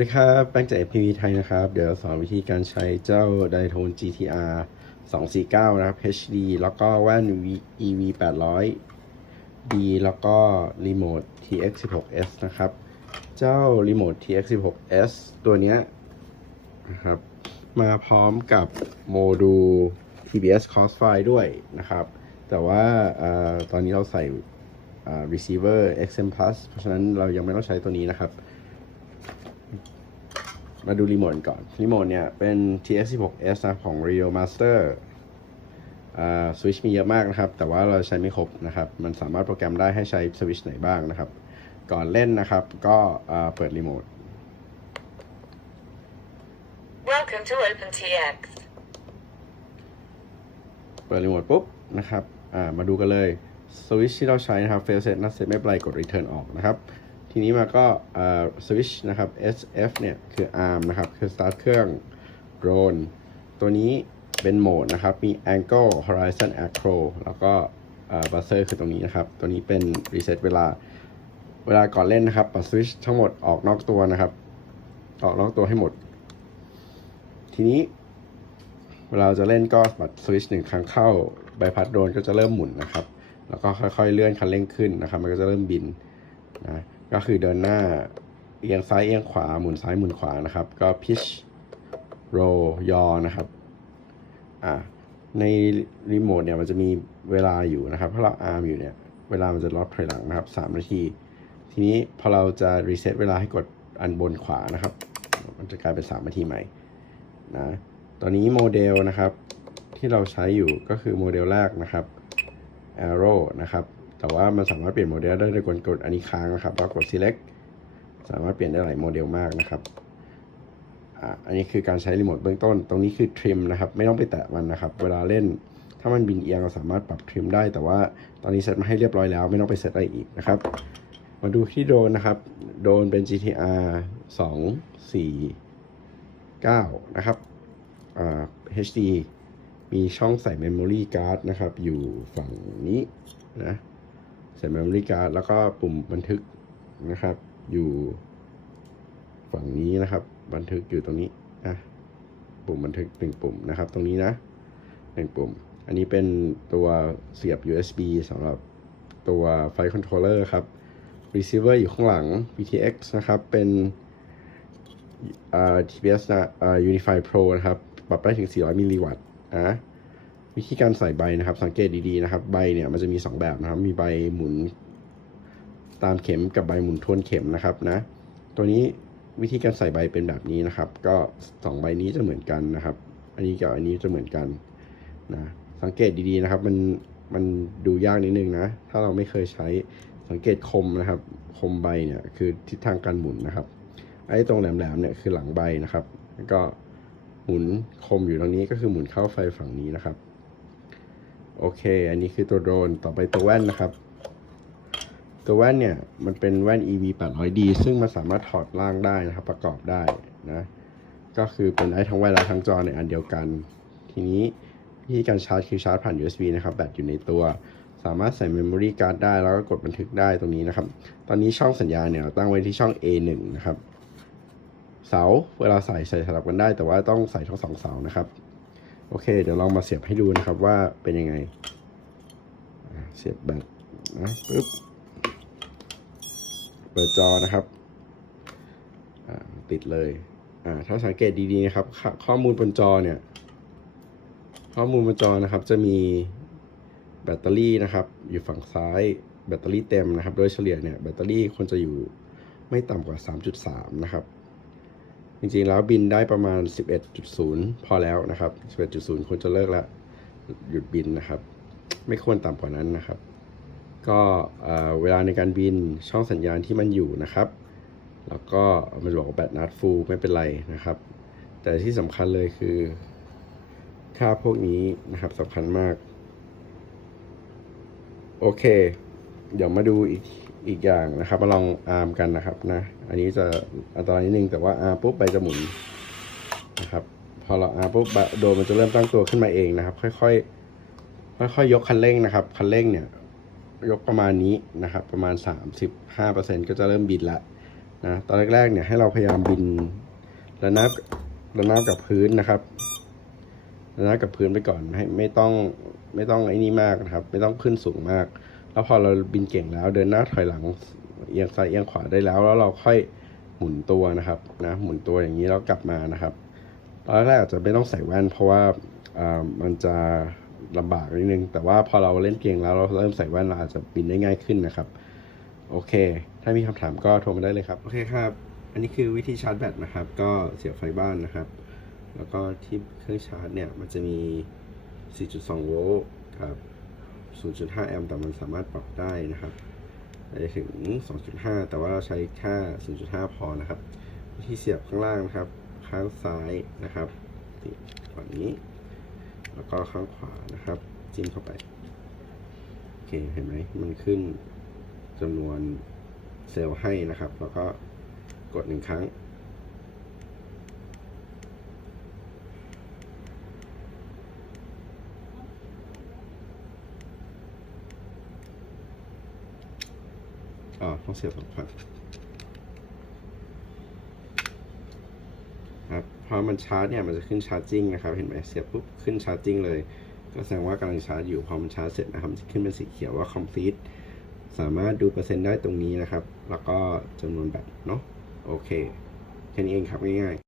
สวัสดีครับแป้งจาก FPV ไทยนะครับ เดี๋ยวสอนวิธีการใช้เจ้า d i t o n GTR 249 นะครับ HD แล้วก็แว่น EV 800 D แล้วก็รีโมท TX 16S นะครับ เจ้ารีโมท TX 16S ตัวเนี้ยนะครับ มาพร้อมกับโมดูล TBS Crossfire ด้วยนะครับ แต่ว่าอตอนนี้เราใส่ receiver XM Plus เพราะฉะนั้นเรายังไม่ต้องใช้ตัวนี้นะครับ มาดูรีโมทก่อนรีโมทเนี่ยเป็น TX16S นะของ Rio Master อ่าสวิตช์มีเยอะมากนะครับ แต่ว่าเราใช้ไม่ครบนะครับ มันสามารถโปรแกรมได้ให้ใช้สวิตช์ไหนบ้างนะครับ ก่อนเล่นนะครับ ก็อ่าเปิดรีโมท Welcome to OpenTX. เปิดรีโมทปุ๊บนะครับอ่ามาดูกันเลยสวิตช์ที่เราใช้นะครับ fail set นัดเสร็จไม่เป็นไรกด return ออกนะครับ ทีนี้มาก็สวิชนะครับ SF เนี่ยคือ ARM นะครับ คือ start เครื่อง drone ตัวนี้เป็นโหมดนะครับ มี angle horizon acro แล้วก็ buzzer คือตรงนี้นะครับ ตัวนี้เป็น reset เวลา เวลาก่อนเล่นนะครับปัดสวิชทั้งหมดออกนอกตัวนะครับ ออกนอกตัวให้หมด ทีนี้ เวลาจะเล่นก็ปัดสวิชหนึ่งครั้งเข้าใบพัดโดรนก็จะเริ่มหมุนนะครับ แล้วก็ค่อยๆเลื่อนคันเร่งขึ้นนะครับ มันก็จะเริ่มบินนะ ก็คือเดินหน้าเอียงซ้ายเอียงขวาหมุนซ้ายหมุนขวานะครับ ก็ pitch roll ยอนะครับอ่าในรีโมทเนี่ยมันจะมีเวลาอยู่นะครับถ้าเราอาร์มอยู่เนี่ย เวลามันจะลดถอยหลังนะครับ 3 นาที ทีนี้พอเราจะรีเซ็ตเวลาให้กดอันบนขวานะครับ มันจะกลายเป็น 3 นาทีใหม่นะตอนนี้โมเดลนะครับที่เราใช้อยู่ก็คือโมเดลแรกนะครับ arrow นะครับ แต่ว่ามันสามารถเปลี่ยนโมเดลได้ด้วยกดกดอันนี้ค้างนะครับแล้วกด select สามารถเปลี่ยนได้หลายโมเดลมากนะครับอันนี้คือการใช้รีโมทเบื้องต้น ตรงนี้คือ trim นะครับไม่ต้องไปแตะมันนะครับ เวลาเล่นถ้ามันบินเอียงเราสามารถปรับ trim ได้ แต่ว่าตอนนี้เซตมาให้เรียบร้อยแล้ว ไม่ต้องไปเซตอะไรอีกนะครับ มาดูที่โดนนะครับ โดนเป็น GTR 2 4 9 นะครับ HD มีช่องใส่ Memory Card นะครับ อยู่ฝั่งนี้นะ ใส่ Memory Card แล้วก็ปุ่มบันทึกนะครับ อยู่ฝั่งนี้นะครับ บันทึกอยู่ตรงนี้นะปุ่มบันทึกหนึ่งปุ่มนะครับ ตรงนี้นะหนึ่งปุ่ม อันนี้เป็นตัวเสียบ USB สำหรับตัวไฟคอนโทรลเลอร์ครับ receiver อยู่ข้างหลัง VTX นะครับ เป็นอ่า TBS นะอ่า Unify Pro นะครับ ปรับได้ถึง 400 มิลลิวัตต์นะ วิธีการใส่ใบนะครับ สังเกตดีๆนะครับ ใบเนี่ยมันจะมี 2 แบบนะครับ มีใบหมุนตามเข็มกับใบหมุนทวนเข็มนะครับนะ ตัวนี้วิธีการใส่ใบเป็นแบบนี้นะครับ ก็สองใบนี้จะเหมือนกันนะครับ อันนี้กับอันนี้จะเหมือนกันนะสังเกตดีๆนะครับ มันมันดูยากนิดนึงนะ ถ้าเราไม่เคยใช้สังเกตคมนะครับ คมใบเนี่ยคือทิศทางการหมุนนะครับ ไอ้ตรงแหลมๆเนี่ยคือหลังใบนะครับ แล้วก็หมุนคมอยู่ตรงนี้ก็คือหมุนเข้าไฟฝั่งนี้นะครับ โอเค อันนี้คือตัวโดรน ต่อไปตัวแว่นนะครับ ตัวแว่นเนี่ย มันเป็นแว่น EV 800D ซึ่งมันสามารถถอดล่างได้นะครับ ประกอบได้นะ ก็คือเป็นได้ทั้งแว่นและทั้งจอในอันเดียวกัน ทีนี้วิธีการชาร์จคือชาร์จผ่าน USB นะครับ แบตอยู่ในตัว สามารถใส่ Memory Card ได้ แล้วก็กดบันทึกได้ตรงนี้นะครับ ตอนนี้ช่องสัญญาณเนี่ยเราตั้งไว้ที่ช่อง A1 นะครับ เสา เวลาใส่ใส่สลับกันได้ แต่ว่าต้องใส่ทั้งสองเสานะครับ โอเค เดี๋ยวลองมาเสียบให้ดูนะครับว่าเป็นยังไง เสียบแบตนะปึ๊บ เปิดจอนะครับ ติดเลยอ่าถ้าสังเกตดีๆนะครับขข้อมูลบนจอเนี่ย ข้อมูลบนจอนะครับ จะมีแบตเตอรี่นะครับ อยู่ฝั่งซ้าย แบตเตอรี่เต็มนะครับ โดยเฉลี่ยเนี่ยแบตเตอรี่ควรจะอยู่ไม่ต่ำกว่า 3.3 นะครับ จริงๆ แล้วบินได้ประมาณ 11.0 พอแล้วนะครับ 11.0 ควรจะเลิกละหยุดบินนะครับ ไม่ควรต่ำกว่านั้นนะครับ ก็เอ่อเวลาในการบินช่องสัญญาณที่มันอยู่นะครับ แล้วก็มันบอกว่าแบตนัดฟูลไม่เป็นไรนะครับ แต่ที่สำคัญเลยคือ ค่าพวกนี้นะครับสำคัญมาก โอเค เดี๋ยวมาดูอีก อีกอย่างนะครับ มาลองอาร์มกันนะครับนะอันนี้จะอันตรายนิดนึงแต่ว่าอาร์มปุ๊บใบจะหมุนนะครับ พอเราอาร์มปุ๊บใบโดนมันจะเริ่มตั้งตัวขึ้นมาเองนะครับ ค่อยๆค่อยๆยกคันเร่งนะครับคันเร่งเนี่ยยกประมาณนี้นะครับ ประมาณ 35%ก็จะเริ่มบินละนะตอนแรกๆเนี่ยให้เราพยายามบินระนาบระนาบกับพื้นนะครับระนาบกับพื้นไปก่อนให้ไม่ต้องไม่ต้องไอ้นี่มากนะครับ ไม่ต้องขึ้นสูงมาก แล้วพอเราบินเก่งแล้วเดินหน้าถอยหลังเอียงซ้ายเอียงขวาได้แล้ว แล้วเราค่อยหมุนตัวนะครับนะหมุนตัวอย่างนี้แล้วกลับมานะครับตอนแรกอาจจะไม่ต้องใส่แว่น เพราะว่าอ่ามันจะลำบากนิดนึง แต่ว่าพอเราเล่นเก่งแล้วเราเริ่มใส่แว่นเราอาจจะบินได้ง่ายขึ้นนะครับ โอเค ถ้ามีคำถามก็โทรมาได้เลยครับ โอเคครับ อันนี้คือวิธีชาร์จแบตนะครับ ก็เสียบไฟบ้านนะครับ แล้วก็ที่เครื่องชาร์จเนี่ยมันจะมี 4.2 โวลต์ครับ 0.5 แอมป์แต่มันสามารถปรับได้นะครับไปถึง 2.5 แต่ว่าเราใช้ค่0.5 พอนะครับ วิธีเสียบข้างล่างนะครับ ข้างซ้ายนะครับนี่ฝั่งนี้ แล้วก็ข้างขวานะครับ จิ้มเข้าไปโอเคเห็นไหมมันขึ้นจำนวนเซลล์ให้นะครับ แล้วก็กดหนึ่งครั้ง อ่าต้องเสียบสองครั้งครับพอมันชาร์จเนี่ยมันจะขึ้นชาร์จจิ้งนะครับ เห็นไหมเสียบปุ๊บขึ้นชาร์จจิ้งเลย ก็แสดงว่ากำลังชาร์จอยู่ พอมันชาร์จเสร็จนะครับจะขึ้นเป็นสีเขียวว่า complete สามารถดูเปอร์เซ็นต์ได้ตรงนี้นะครับ แล้วก็จำนวนแบตเนาะ โอเค แค่นี้เองครับง่ายๆ